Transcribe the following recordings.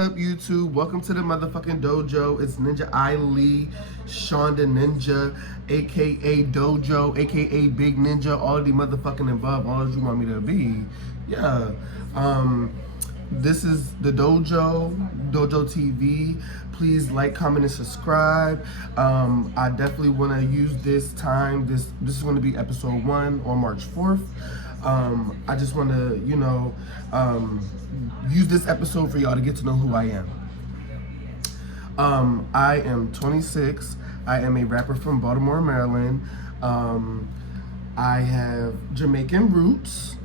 up, YouTube? Welcome to the motherfucking dojo. It's Ninja I Lee, Sean the Ninja, aka Dojo, aka Big Ninja, all the motherfucking above, all that you want me to be. Yeah. This is the dojo, Dojo TV. Please like, comment, and subscribe. I definitely want to use this time. This is going to be episode 1 on March 4th. I just want to, use this episode for y'all to get to know who I am. I am 26. I am a rapper from Baltimore, Maryland. I have Jamaican roots.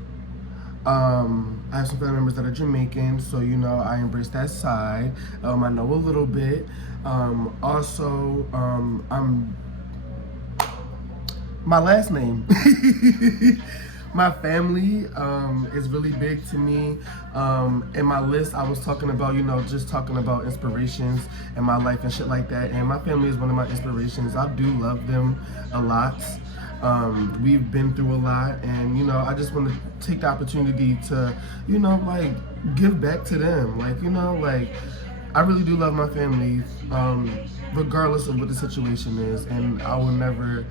I have some family members that are Jamaican, so I embrace that side. I know a little bit. I'm my last name. My family is really big to me. In my list, I was talking about, just talking about inspirations in my life and shit like that. And my family is one of my inspirations. I do love them a lot. We've been through a lot, and I just want to take the opportunity to, give back to them. I really do love my family, regardless of what the situation is, and I will never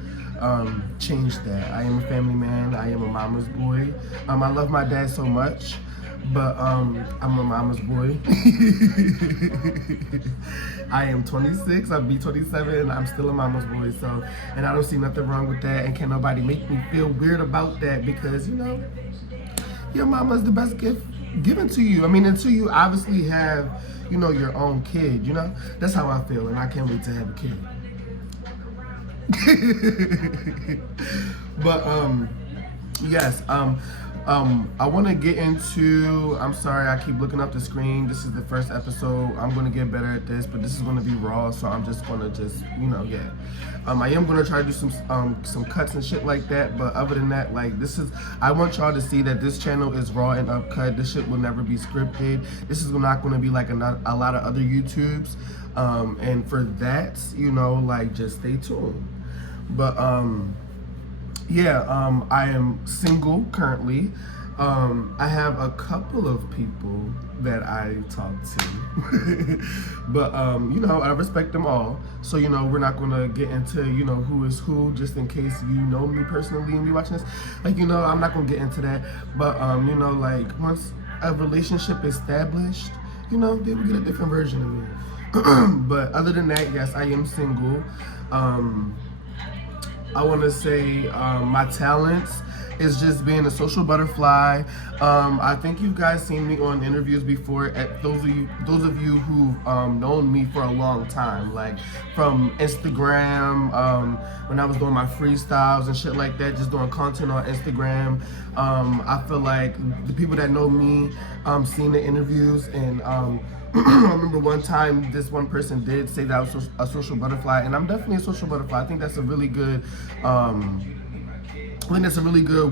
change that. I am a family man. I am a mama's boy. I love my dad so much, but I'm a mama's boy. I am 26, I'll be 27, and I'm still a mama's boy, and I don't see nothing wrong with that, and can't nobody make me feel weird about that, because, your mama's the best gift given to you. I mean, until you obviously have, your own kid, that's how I feel, and I can't wait to have a kid. But, yes, I want to get into, I'm sorry, I keep looking up the screen. This is the first episode. I'm going to get better at this, but this is going to be raw, so I'm just going to yeah. I am going to try to do some cuts and shit like that, but other than that, I want y'all to see that this channel is raw and upcut. This shit will never be scripted. This is not going to be like a lot of other YouTubes, and for that, just stay tuned. But, yeah, I am single currently. I have a couple of people that I talk to, but, I respect them all. So, we're not going to get into, who is who, just in case you know me personally and be watching this. I'm not going to get into that. But, once a relationship is established, they will get a different version of me. But other than that, yes, I am single. I want to say my talents is just being a social butterfly. I think you guys seen me on interviews before. At those of you who've known me for a long time, like from Instagram, when I was doing my freestyles and shit like that, just doing content on Instagram. I feel like the people that know me, seen the interviews, and I remember one time this one person did say that I was a social butterfly, and I'm definitely a social butterfly. I think that's a really good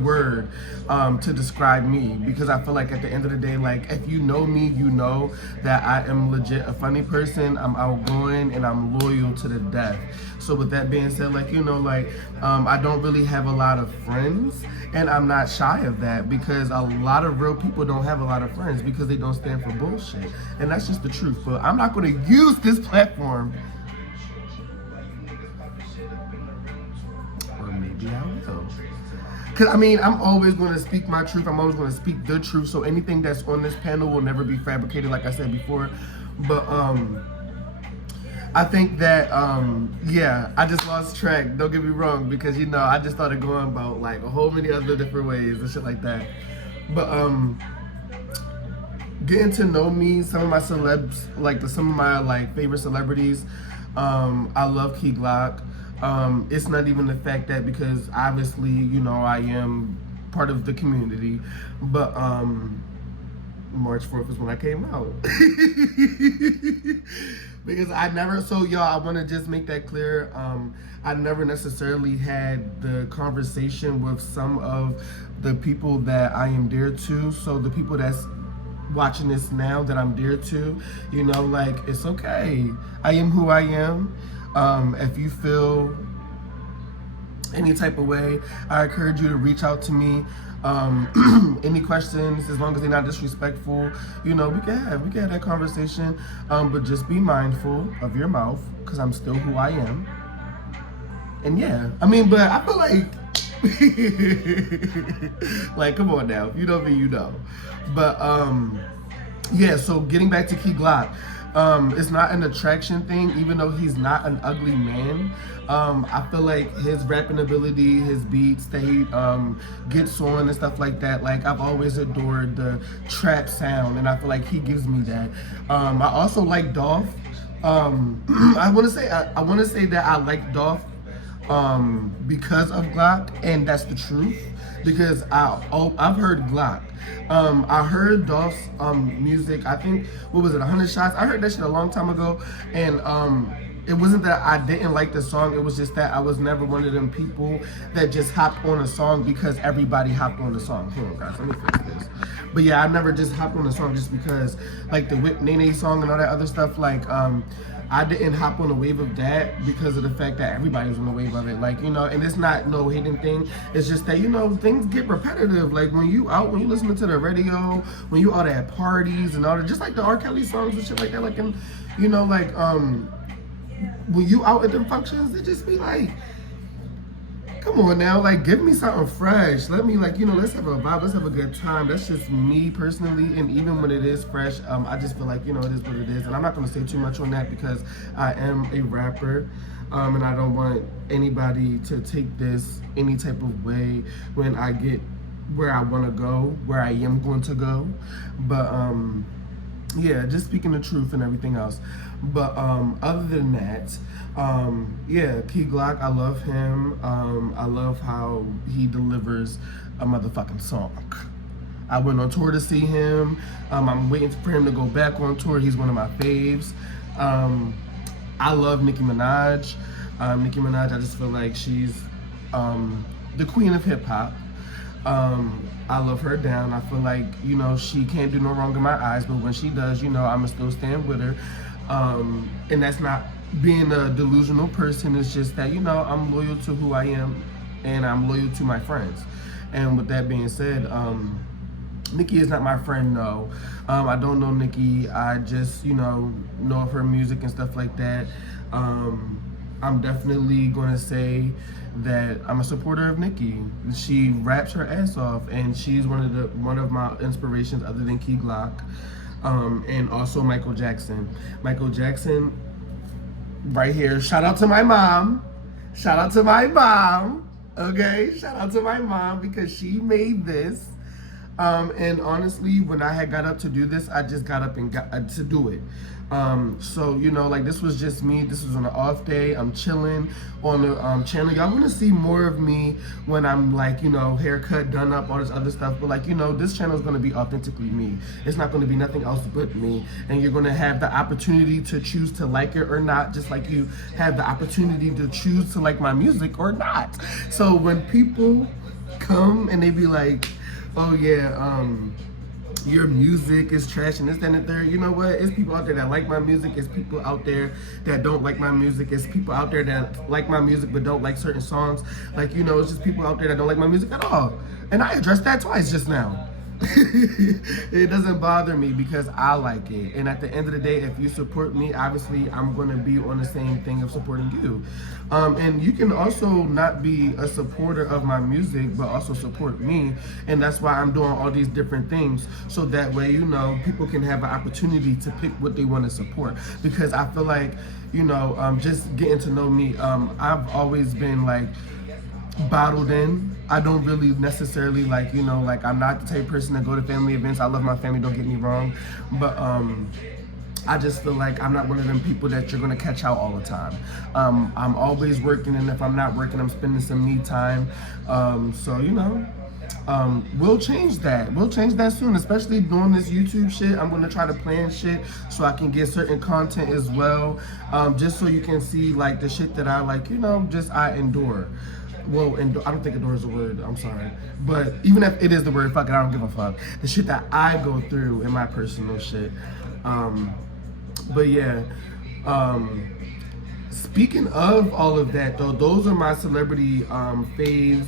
word to describe me, because I feel like at the end of the day, if you know me, you know that I am legit a funny person. I'm outgoing and I'm loyal to the death. So with that being said, I don't really have a lot of friends, and I'm not shy of that, because a lot of real people don't have a lot of friends because they don't stand for bullshit, and that's just the truth. But I'm not going to use this platform, or maybe I will. Because, I'm always going to speak my truth. I'm always going to speak the truth. So anything that's on this panel will never be fabricated, like I said before. But, I think that, yeah, I just lost track. Don't get me wrong, because, I just started going about, a whole many other different ways and shit like that. But, getting to know me, some of my celebs, some of my, favorite celebrities, I love Key Glock. It's not even the fact that, because obviously, I am part of the community, but March 4th is when I came out. Because I want to just make that clear. I never necessarily had the conversation with some of the people that I am dear to. So the people that's watching this now that I'm dear to, it's okay. I am who I am. If you feel any type of way, I encourage you to reach out to me. Any questions, as long as they're not disrespectful, you know, we can have that conversation. But just be mindful of your mouth, because I'm still who I am. And yeah, I mean, but I feel like, like, come on now, if you know me, you know. But yeah, so getting back to Key Glock, it's not an attraction thing, even though he's not an ugly man. I feel like his rapping ability, his beats that he gets on and stuff like that, like, I've always adored the trap sound, and I feel like he gives me that. I also like Dolph. I want to say that I like Dolph because of Glock, and that's the truth. Because I've heard Glock. I heard Dolph's music. I think, what was it, 100 Shots? I heard that shit a long time ago, and it wasn't that I didn't like the song. It was just that I was never one of them people that just hopped on a song because everybody hopped on the song. Hold on, guys, let me fix this. But yeah, I never just hopped on a song just because, like the Whip Nene song and all that other stuff. Like, I didn't hop on the wave of that because of the fact that everybody was on the wave of it. Like, you know, and it's not no hating thing. It's just that, you know, things get repetitive. Like, when you listening to the radio, when you out at parties and all that, just like the R. Kelly songs and shit like that. Like, and, you know, like, when you out at them functions, it just be like, come on now, like, give me something fresh. Let me, like, you know, let's have a vibe, let's have a good time. That's just me personally, and even when it is fresh, I just feel like, you know, it is what it is. And I'm not gonna say too much on that because I am a rapper, and I don't want anybody to take this any type of way when I get where I wanna go, where I am going to go. But, yeah, just speaking the truth and everything else. But other than that, yeah, Key Glock, I love him. I love how he delivers a motherfucking song. I went on tour to see him. I'm waiting for him to go back on tour. He's one of my faves. I love Nicki Minaj. Nicki Minaj, I just feel like she's the queen of hip hop. I love her down. I feel like, you know, she can't do no wrong in my eyes, but when she does, you know, I'ma still stand with her. And that's not being a delusional person. It's just that, you know, I'm loyal to who I am, and I'm loyal to my friends. And with that being said, Nicki is not my friend, no. I don't know Nicki. I just, you know of her music and stuff like that. I'm definitely gonna say that I'm a supporter of Nicki. She raps her ass off, and she's one of my inspirations other than Key Glock, and also Michael Jackson. Michael Jackson, right here. Shout out to my mom. Shout out to my mom. Okay, shout out to my mom because she made this. And honestly, when I had got up to do this, I just got up and got to do it. So, you know, like, this was just me. This was on an off day. I'm chilling on the channel. Y'all want to see more of me when I'm, like, you know, haircut, done up, all this other stuff. But, like, you know, this channel is going to be authentically me. It's not going to be nothing else but me. And you're going to have the opportunity to choose to like it or not, just like you have the opportunity to choose to like my music or not. So when people come and they be like, oh yeah, your music is trash and this, that, and the third. You know what? It's people out there that like my music. It's people out there that don't like my music. It's people out there that like my music but don't like certain songs. Like, you know, it's just people out there that don't like my music at all. And I addressed that twice just now. It doesn't bother me because I like it. And at the end of the day, if you support me, obviously I'm going to be on the same thing of supporting you. And you can also not be a supporter of my music, but also support me. And that's why I'm doing all these different things. So that way, you know, people can have an opportunity to pick what they want to support. Because I feel like, you know, just getting to know me, I've always been like bottled in. I don't really necessarily, like, you know, like, I'm not the type of person to go to family events. I love my family, don't get me wrong, but I just feel like I'm not one of them people that you're gonna catch out all the time. I'm always working, and if I'm not working, I'm spending some me time. So, you know, we'll change that. We'll change that soon, especially doing this YouTube shit. I'm gonna try to plan shit so I can get certain content as well, just so you can see, like, the shit that I, like, you know, just I endure. Well, I don't think endure is a word, I'm sorry. But even if it is the word, fuck it, I don't give a fuck. The shit that I go through in my personal shit. But yeah, speaking of all of that though, those are my celebrity faves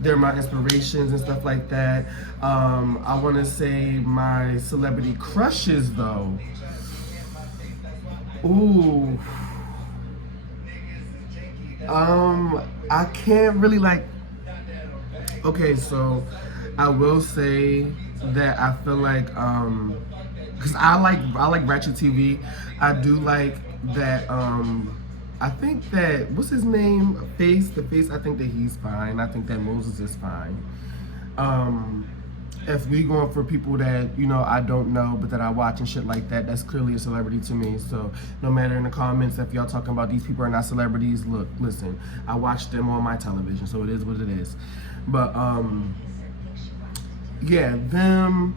they're my inspirations and stuff like that. I want to say my celebrity crushes though. Ooh. I can't really like. Okay, so I will say that I feel like because I like Ratchet TV. I do like that. I think that what's his name? The face. I think that he's fine. I think that Moses is fine. If we going for people that I don't know but that I watch and shit like that, that's clearly a celebrity to me. So no matter in the comments if y'all talking about these people are not celebrities, look, listen, I watch them on my television, so it is what it is. But yeah, them.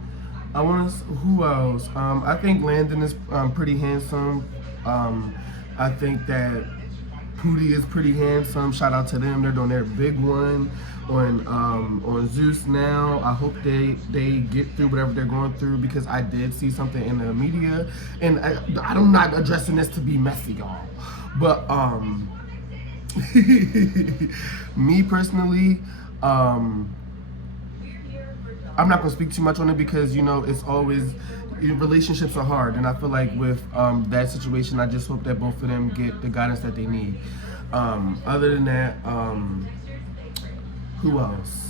I want to. Who else? I think Landon is pretty handsome. I think that Pootie is pretty handsome. Shout out to them. They're doing their big one on Zeus now. I hope they get through whatever they're going through, because I did see something in the media, and I'm not addressing this to be messy, y'all. But me personally, I'm not gonna speak too much on it because it's always, relationships are hard, and I feel like with that situation, I just hope that both of them get the guidance that they need. Other than that, who else?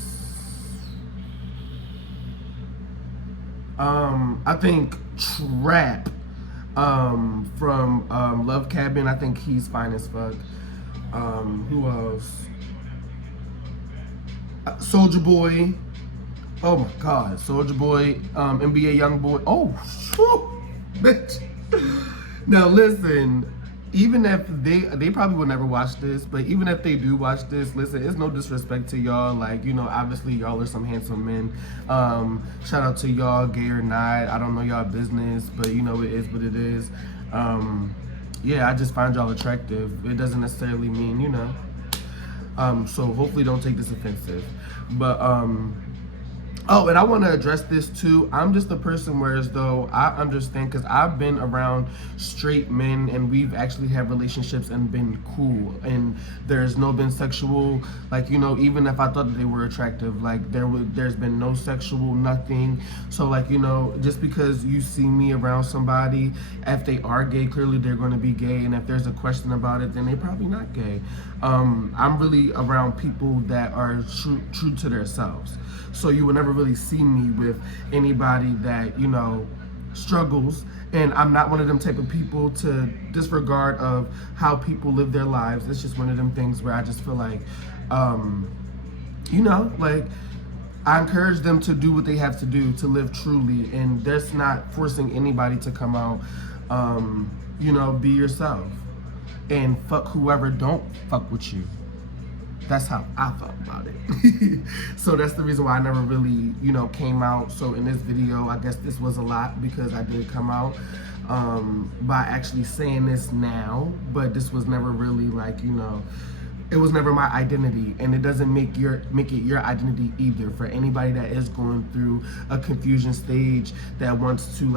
I think Trap from Love Cabin. I think he's fine as fuck. Who else? Soldier Boy. Oh my God, Soulja Boy, NBA Youngboy. Oh, whew, bitch. Now listen, even if they probably will never watch this, but even if they do watch this, listen, it's no disrespect to y'all. Like, obviously y'all are some handsome men. Shout out to y'all, gay or not. I don't know y'all business, but it is what it is. Yeah, I just find y'all attractive. It doesn't necessarily mean, so hopefully don't take this offensive. But oh, and I want to address this too. I'm just a person where as though I understand, because I've been around straight men and we've actually had relationships and been cool, and there's no been sexual, like, even if I thought that they were attractive, like there's been no sexual nothing. So like, just because you see me around somebody, if they are gay, clearly they're going to be gay, and if there's a question about it, then they're probably not gay. I'm really around people that are true to themselves. So you will never really see me with anybody that, struggles. And I'm not one of them type of people to disregard of how people live their lives. It's just one of them things where I just feel like, like I encourage them to do what they have to do to live truly. And that's not forcing anybody to come out, be yourself. And fuck whoever don't fuck with you. That's how I felt about it. So that's the reason why I never really, came out. So in this video, I guess this was a lot because I did come out by actually saying this now, but this was never really like, it was never my identity, and it doesn't make it your identity either. For anybody that is going through a confusion stage that wants to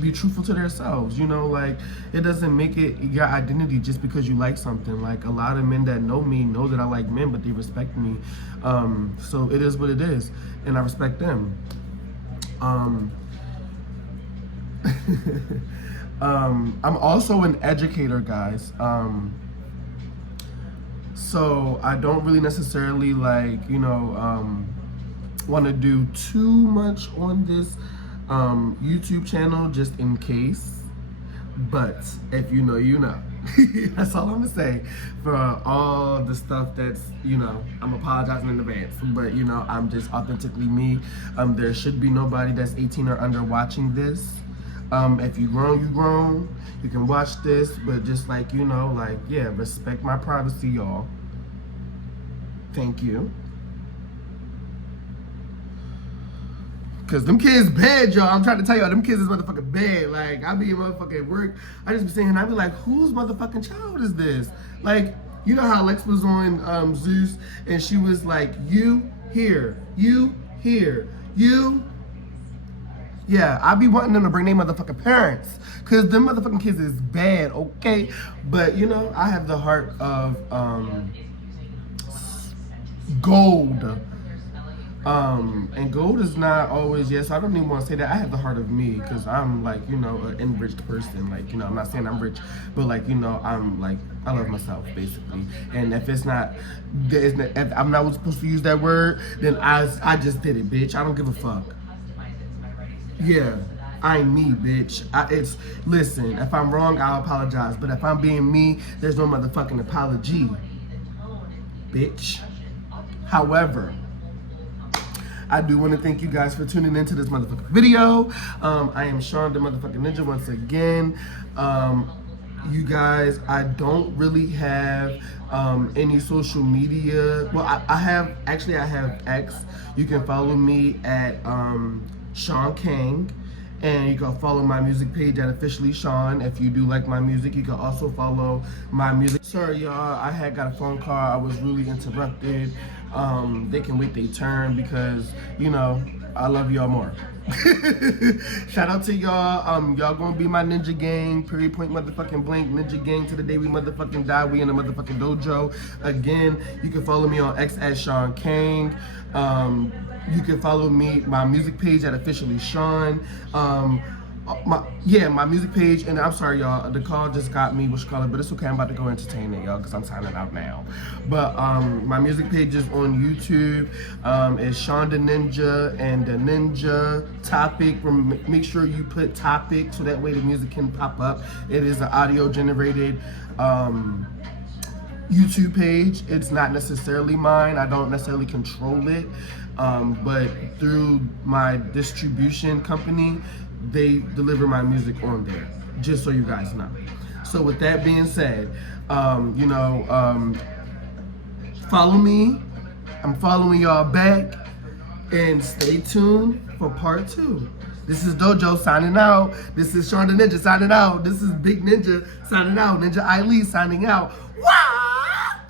be truthful to themselves, like it doesn't make it your identity just because you like something. Like a lot of men that know me know that I like men, but they respect me. So it is what it is, and I respect them. I'm also an educator, guys. So I don't really necessarily want to do too much on this YouTube channel, just in case. But if you know, you know. That's all I'm gonna say for all the stuff that's, I'm apologizing in advance, but I'm just authentically me. There should be nobody that's 18 or under watching this. If you grown, you grown. You can watch this, but just yeah, respect my privacy, y'all. Thank you. Cause them kids bad, y'all. I'm trying to tell y'all, them kids is motherfucking bad. Like, I be in motherfucking work. I just be saying, and I be like, whose motherfucking child is this? Like, you know how Lex was on Zeus, and she was like, you here, you here, you. Yeah, I be wanting them to bring their motherfucking parents, cause them motherfucking kids is bad, okay? But I have the heart of gold. And gold is not always, yes, I don't even want to say that. I have the heart of me because I'm like, you know, an enriched person. Like, you know, I'm not saying I'm rich, but like, you know, I'm like, I love myself basically. And if it's not, if I'm not supposed to use that word, then I just did it, bitch. I don't give a fuck. Yeah. I'm me, bitch. Listen, if I'm wrong, I'll apologize. But if I'm being me, there's no motherfucking apology, bitch. However, I do want to thank you guys for tuning into this motherfucking video. I am Sean the motherfucking Ninja once again. You guys, I don't really have any social media. Well, I have X. You can follow me at Sean Kang. And you can follow my music page at Officially Sean. If you do like my music, you can also follow my music. Sorry, y'all, I had got a phone call. I was really interrupted. They can wait their turn because, you know, I love y'all more. Shout out to y'all. Y'all gonna be my ninja gang. Period point motherfucking blank. Ninja gang to the day we motherfucking die. We in the motherfucking dojo. Again, you can follow me on X at Sean Kang. You can follow me, my music page at Officially Sean. My music page, and I'm sorry y'all, the call just got me, but it's okay, I'm about to go entertain it, y'all, because I'm signing out now. But my music page is on YouTube. It's Sean the Ninja and the Ninja topic. Make sure you put topic so that way the music can pop up. It is an audio generated YouTube page. It's not necessarily mine. I don't necessarily control it. But through my distribution company, they deliver my music on there, just so you guys know. So with that being said, follow me. I'm following y'all back, and stay tuned for part 2. This is Dojo signing out. This is Sean the Ninja signing out. This is Big Ninja signing out. Ninja Ali signing out. Wow!